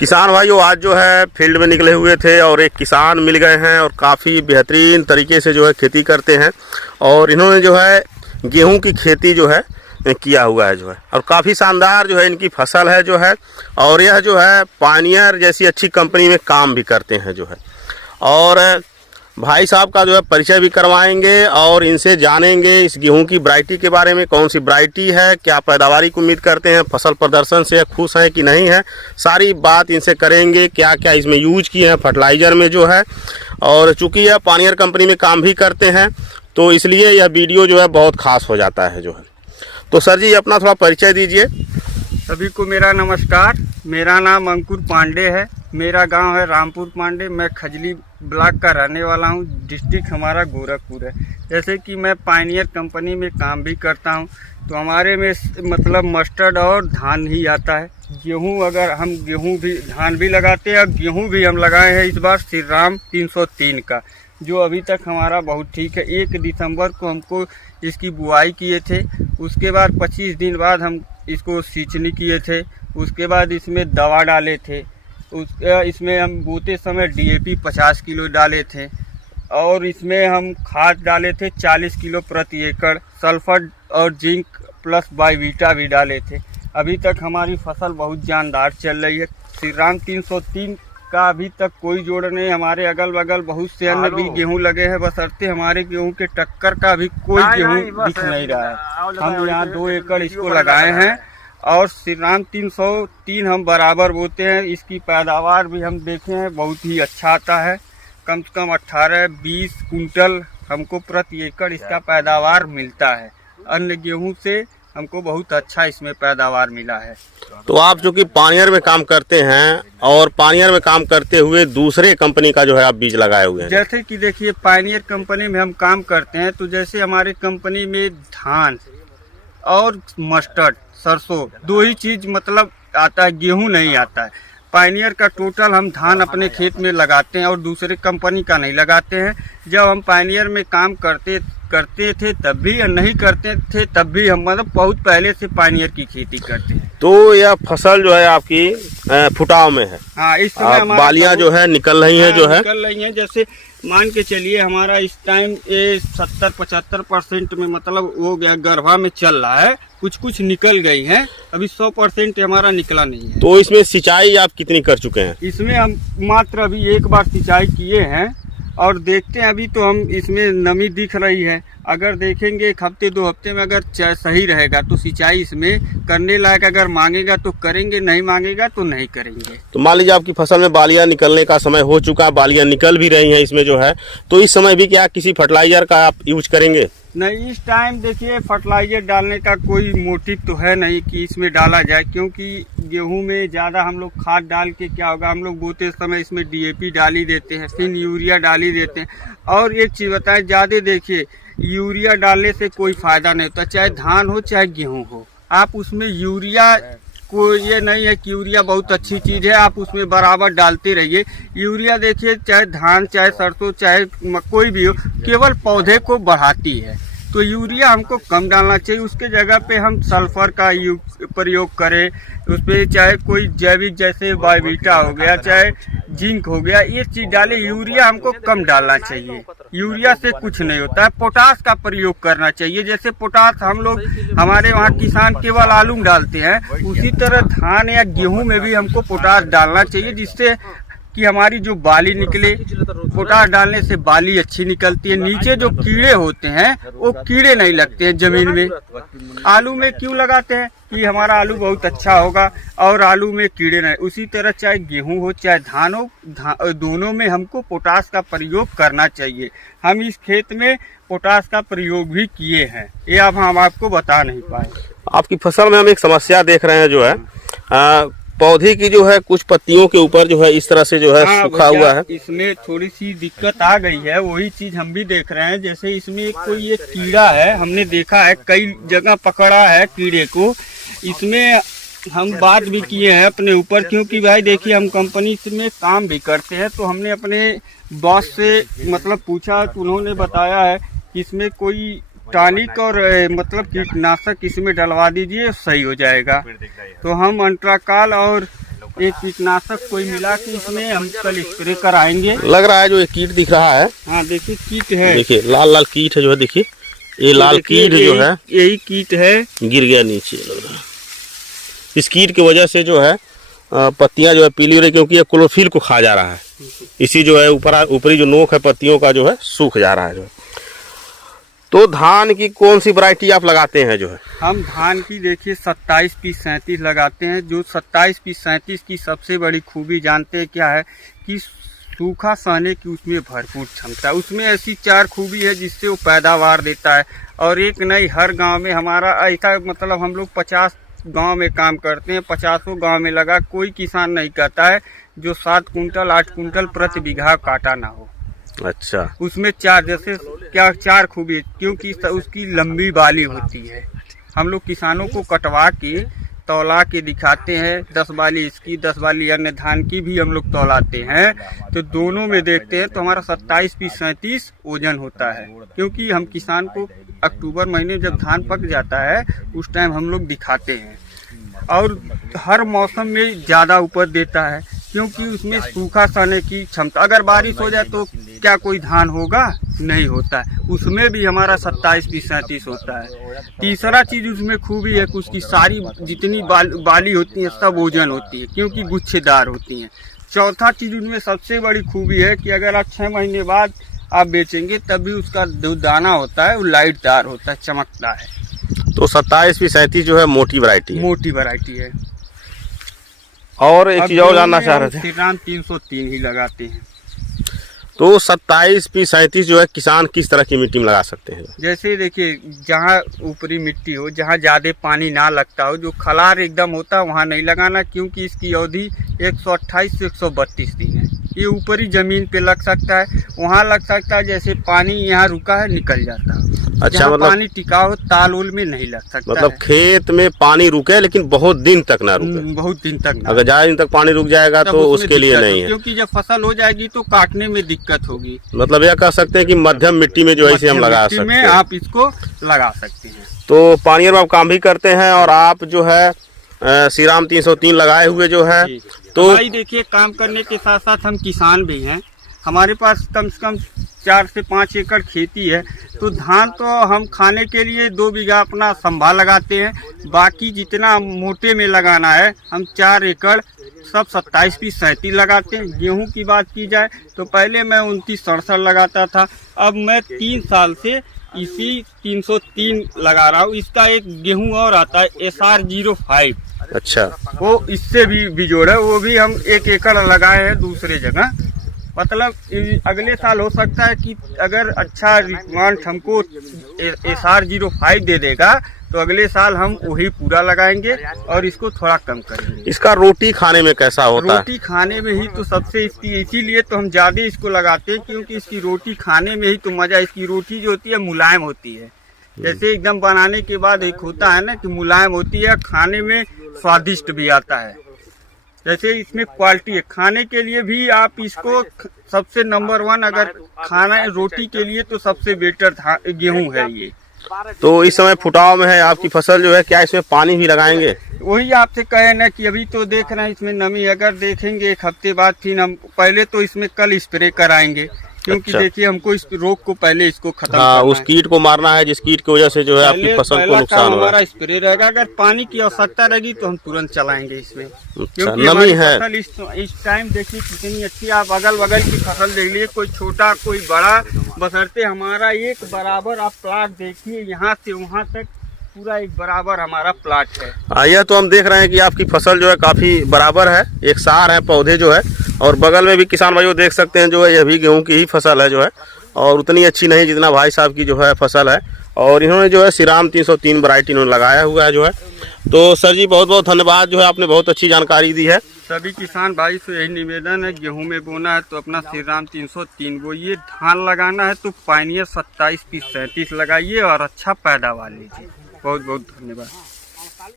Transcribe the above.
किसान भाइयों, आज जो है फील्ड में निकले हुए थे और एक किसान मिल गए हैं और काफ़ी बेहतरीन तरीके से जो है खेती करते हैं। और इन्होंने जो है गेहूं की खेती जो है किया हुआ है जो है, और काफ़ी शानदार जो है इनकी फसल है जो है। और यह जो है पायनियर जैसी अच्छी कंपनी में काम भी करते हैं जो है। और भाई साहब का जो है परिचय भी करवाएंगे और इनसे जानेंगे इस गेहूं की वैरायटी के बारे में, कौन सी वैरायटी है, क्या पैदावारी की उम्मीद करते हैं, फसल प्रदर्शन से खुश हैं कि नहीं है, सारी बात इनसे करेंगे। क्या क्या इसमें यूज किए हैं फर्टिलाइज़र में जो है। और चूँकि यह पायनियर कंपनी में काम भी करते हैं तो इसलिए यह वीडियो जो है बहुत ख़ास हो जाता है जो है। तो सर जी, अपना थोड़ा परिचय दीजिए। सभी को मेरा नमस्कार। मेरा नाम अंकुर पांडे है। मेरा गांव है रामपुर पांडे। मैं खजली ब्लॉक का रहने वाला हूं। डिस्ट्रिक्ट हमारा गोरखपुर है। जैसे कि मैं पायनियर कंपनी में काम भी करता हूं, तो हमारे में मतलब मस्टर्ड और धान ही आता है। गेहूं, अगर हम गेहूं भी धान भी लगाते हैं और गेहूं भी हम लगाए हैं इस बार श्रीराम 303 का, जो अभी तक हमारा बहुत ठीक है। 1 दिसंबर को हमको इसकी बुआई किए थे। उसके बाद 25 दिन बाद हम इसको सींचनी किए थे। उसके बाद इसमें दवा डाले थे। इसमें हम बोते समय DAP 50 किलो डाले थे और इसमें हम खाद डाले थे 40 किलो प्रति एकड़। सल्फर और जिंक प्लस बाईवीटा भी डाले थे। अभी तक हमारी फसल बहुत जानदार चल रही है। श्रीराम 303 का अभी तक कोई जोड़ नहीं। हमारे अगल बगल बहुत से अन्य भी गेहूं लगे हैं, बशर्ते हमारे गेहूं के टक्कर का भी कोई गेहूं दिख नहीं रहा है। हम यहाँ 2 एकड़ इसको लगाए हैं और श्रीराम 303 हम बराबर बोते हैं। इसकी पैदावार भी हम देखे हैं बहुत ही अच्छा आता है। कम से कम 18-20 कुंटल हमको प्रति एकड़ इसका पैदावार मिलता है। अन्य गेहूं से हमको बहुत अच्छा इसमें पैदावार मिला है। तो आप जो कि पायनियर में काम करते हैं और पायनियर में काम करते हुए दूसरे कंपनी का जो है आप बीज लगाए हुए हैं। जैसे कि देखिए, पायनियर कंपनी में हम काम करते हैं तो जैसे हमारे कंपनी में धान और मस्टर्ड सरसों 2 ही चीज मतलब आता है, गेहूं नहीं आता है। पायनियर का टोटल हम धान अपने खेत में लगाते हैं और दूसरे कंपनी का नहीं लगाते हैं। जब हम पायनियर में काम करते थे तब भी, या नहीं करते थे तब भी, हम मतलब बहुत पहले से पायनियर की खेती करते हैं। तो यह फसल जो है आपकी फुटाव में है। हाँ, इस समय बालियां जो है निकल रही हैं जो है। निकल रही हैं। जैसे मान के चलिए हमारा इस टाइम 70-75% में मतलब हो गया, गर्भा में चल रहा है। कुछ निकल गई हैं, अभी 100% हमारा निकला नहीं है। तो इसमें सिंचाई आप कितनी कर चुके हैं? इसमें हम मात्र अभी 1 बार सिंचाई किए हैं और देखते हैं। अभी तो हम इसमें नमी दिख रही है। अगर देखेंगे 1 हफ्ते 2 हफ्ते में अगर सही रहेगा तो सिंचाई इसमें करने लायक अगर मांगेगा तो करेंगे, नहीं मांगेगा तो नहीं करेंगे। तो मान लीजिए आपकी फसल में बालियां निकलने का समय हो चुका, बालियां निकल भी रही हैं इसमें जो है, तो इस समय भी क्या किसी फर्टिलाइजर का आप यूज करेंगे? नहीं, इस टाइम देखिए फर्टिलाइजर डालने का कोई मोटिव तो है नहीं कि इसमें डाला जाए, क्योंकि गेहूं में ज़्यादा हम लोग खाद डाल के क्या होगा, हम लोग बोते समय इसमें DAP डाल ही देते हैं, फिर यूरिया डाल ही देते हैं। और एक चीज़ बताएं, ज़्यादा देखिए यूरिया डालने से कोई फ़ायदा नहीं होता, चाहे धान हो चाहे गेहूँ हो। आप उसमें यूरिया को, ये नहीं है कि यूरिया बहुत अच्छी चीज़ है, आप उसमें बराबर डालते रहिए। यूरिया देखिए चाहे धान चाहे सरसों चाहे कोई भी हो, केवल पौधे को बढ़ाती है। तो यूरिया हमको कम डालना चाहिए। उसके जगह पे हम सल्फर का प्रयोग करें। उस पर चाहे कोई जैविक जैसे बाईवीटा हो गया, चाहे जिंक हो गया, ये चीज़ डाले। यूरिया हमको कम डालना चाहिए। यूरिया से कुछ नहीं होता है। पोटास का प्रयोग करना चाहिए। जैसे पोटास हम लोग, हमारे वहाँ किसान केवल आलू में डालते हैं, उसी तरह धान या गेहूं में भी हमको पोटास डालना चाहिए, जिससे कि हमारी जो बाली निकले। पोटास डालने से बाली अच्छी निकलती है। नीचे जो कीड़े होते हैं वो कीड़े नहीं लगते हैं जमीन में। आलू में क्यों लगाते हैं कि हमारा आलू बहुत अच्छा होगा और आलू में कीड़े नहीं। उसी तरह चाहे गेहूं हो चाहे धान हो, दोनों में हमको पोटास का प्रयोग करना चाहिए। हम इस खेत में पोटास का प्रयोग भी किए हैं, ये अब हम आपको बता नहीं पाए। आपकी फसल में हम एक समस्या देख रहे हैं जो है, पौधे की जो है कुछ पत्तियों के ऊपर जो है इस तरह से जो है सूखा हुआ है। इसमें थोड़ी सी दिक्कत आ गई है, वही चीज हम भी देख रहे हैं। जैसे इसमें कोई एक कीड़ा है, हमने देखा है कई जगह पकड़ा है कीड़े को। इसमें हम बात भी किए हैं अपने ऊपर, क्योंकि भाई देखिए हम कंपनी में काम भी करते हैं, तो हमने अपने बॉस से मतलब पूछा तो उन्होंने बताया है कि इसमें कोई टॉनिक और मतलब कीटनाशक इसमें डलवा दीजिए, सही हो जाएगा। तो हम अंट्राकाल और एक कीटनाशक कोई मिला कि इसमें हम कल स्प्रे कराएंगे। लग रहा है जो ये कीट दिख रहा है, हाँ देखिए कीट है, देखिए लाल लाल कीट है जो है, देखिए ये लाल कीट जो है यही कीट है, गिर गया नीचे लग रहा है। इस कीट की वजह से जो है पत्तियां जो है पीली हो रही, क्योंकि ये क्लोरोफिल को खा जा रहा है। इसी जो है ऊपरी जो नोक है पत्तियों का जो है सूख जा रहा है जो है। तो धान की कौन सी वैरायटी आप लगाते हैं जो है? हम धान की देखिए 27-30-37 लगाते हैं। जो 27-30-37 की सबसे बड़ी खूबी जानते हैं क्या है कि सूखा सहने की उसमें भरपूर क्षमता है। उसमें ऐसी 4 खूबी है जिससे वो पैदावार देता है। और एक नहीं, हर गांव में हमारा ऐसा, मतलब हम लोग 50 गांव में काम करते हैं, 50 गांव में लगा कोई किसान नहीं कहता है जो 7 कुंटल 8 कुंटल प्रति बीघा काटा ना हो। अच्छा, उसमें 4 जैसे क्या 4 खूबी, क्योंकि उसकी लंबी बाली होती है। हम लोग किसानों को कटवा के तौला के दिखाते हैं, 10 बाली इसकी 10 बाली अन्य धान की भी हम लोग तौलाते हैं। तो दोनों में देखते हैं तो हमारा 27-37 ओजन होता है। क्योंकि हम किसान को अक्टूबर महीने जब धान पक जाता है उस टाइम हम लोग दिखाते हैं। और हर मौसम में ज़्यादा उपज देता है, क्योंकि उसमें सूखा सहने की क्षमता। अगर बारिश हो जाए तो क्या कोई धान होगा? नहीं होता है। उसमें भी हमारा 27-37 होता है। तीसरा चीज उसमें खूबी है कि उसकी सारी जितनी बाली होती है सब ओजन होती है, क्योंकि गुच्छेदार होती हैं। चौथा चीज उनमें सबसे बड़ी खूबी है कि अगर आप 6 महीने बाद आप बेचेंगे तब भी उसका जो दाना होता है वो लाइटदार होता है, चमकता है। तो 27-37 जो है मोटी वैरायटी है। और एक चीज और जानना चाह रहे थे, श्रीराम 303 ही लगाते हैं। तो 27-37 जो है किसान किस तरह की मिट्टी में लगा सकते हैं? जैसे देखिए, जहाँ ऊपरी मिट्टी हो, जहाँ ज्यादा पानी ना लगता हो, जो खलार एकदम होता है वहाँ नहीं लगाना, क्योंकि इसकी अवधि 128 से 132 दिन है। ये ऊपरी जमीन पे लग सकता है, वहाँ लग सकता है, जैसे पानी यहाँ रुका है निकल जाता है। अच्छा, मतलब पानी टिका हो ताल उल में नहीं लग सकता, मतलब खेत में पानी रुके लेकिन बहुत दिन तक ना रुके। बहुत दिन तक ना। अगर ज्यादा दिन तक पानी रुक जाएगा तो उसके लिए नहीं है, क्योंकि जब फसल हो जाएगी तो काटने में दिक्कत होगी। मतलब यह कह सकते हैं कि मध्यम मिट्टी में जो है इसे हम लगा सकते हैं, आप इसको लगा सकते हैं। तो पानियर में आप काम भी करते हैं और आप जो है श्रीराम 303 लगाए हुए जो है। तो भाई देखिए, काम करने के साथ साथ हम किसान भी हैं। हमारे पास कम से कम 4 से 5 एकड़ खेती है। तो धान तो हम खाने के लिए 2 बीघा अपना संभा लगाते हैं। बाकी जितना मोटे में लगाना है हम 4 एकड़ सब 27-37 लगाते हैं। गेहूं की बात की जाए तो पहले मैं 29-67 लगाता था। अब मैं 3 साल से इसी 303 लगा रहा हूँ। इसका एक गेहूं और आता है SR05। अच्छा, वो इससे भी बिजोड़ है, वो भी हम 1 एकड़ लगाए हैं दूसरे जगह। मतलब अगले साल हो सकता है कि अगर अच्छा रिस्पॉन्स हमको SR05 दे देगा तो अगले साल हम वही पूरा लगाएंगे और इसको थोड़ा कम करेंगे। इसका रोटी खाने में कैसा होता है? रोटी खाने में ही तो सबसे इसीलिए तो हम ज्यादा इसको लगाते हैं, क्योंकि इसकी रोटी खाने में ही तो मजा। इसकी रोटी जो होती है मुलायम होती है, जैसे एकदम बनाने के बाद एक होता है ना कि मुलायम होती है, खाने में स्वादिष्ट भी आता है। जैसे इसमें क्वालिटी है, खाने के लिए भी आप इसको सबसे नंबर 1 अगर खाना रोटी के लिए तो सबसे बेटर गेहूं है ये। तो इस समय फुटाव में है आपकी फसल जो है, क्या इसमें पानी भी लगाएंगे? वही आपसे कहे ना कि अभी तो देख रहे हैं इसमें नमी, अगर देखेंगे 1 हफ्ते बाद फिर हम पहले तो इसमें कल स्प्रे कराएंगे, क्योंकि अच्छा। देखिए हमको इस रोग को पहले इसको खत्म हाँ, करना उस कीट को मारना है जिस कीट की वजह से जो है आपकी फसल को नुकसान हो रहा हमारा है। स्प्रे रहेगा। अगर पानी की आवश्यकता रहेगी तो हम तुरंत चलाएंगे इसमें, क्योंकि नमी हमारी है। फसल इस टाइम देखिए कितनी अच्छी। आप अगल बगल की फसल देख लीजिए, कोई छोटा कोई बड़ा, बशर्ते हमारा एक बराबर आप प्लाट देखिए, यहाँ से वहाँ तक पूरा एक बराबर हमारा प्लाट है। यह तो हम देख रहे हैं कि आपकी फसल जो है काफी बराबर है, एक सार है पौधे जो है। और बगल में भी किसान भाइयों देख सकते हैं जो है, यह भी गेहूं की ही फसल है जो है, और उतनी अच्छी नहीं जितना भाई साहब की जो है फसल है। और इन्होंने जो है श्रीराम 303 वैरायटी इन्होंने लगाया हुआ है जो है। तो सर जी बहुत बहुत धन्यवाद, जो है आपने बहुत अच्छी जानकारी दी है। सभी किसान भाई से यही निवेदन है, गेहूं में बोना है तो अपना श्रीराम 303 बोइए। धान लगाना है तो पायनियर 27-30-37 लगाइए और अच्छा पैदावार लीजिए। बहुत बहुत धन्यवाद।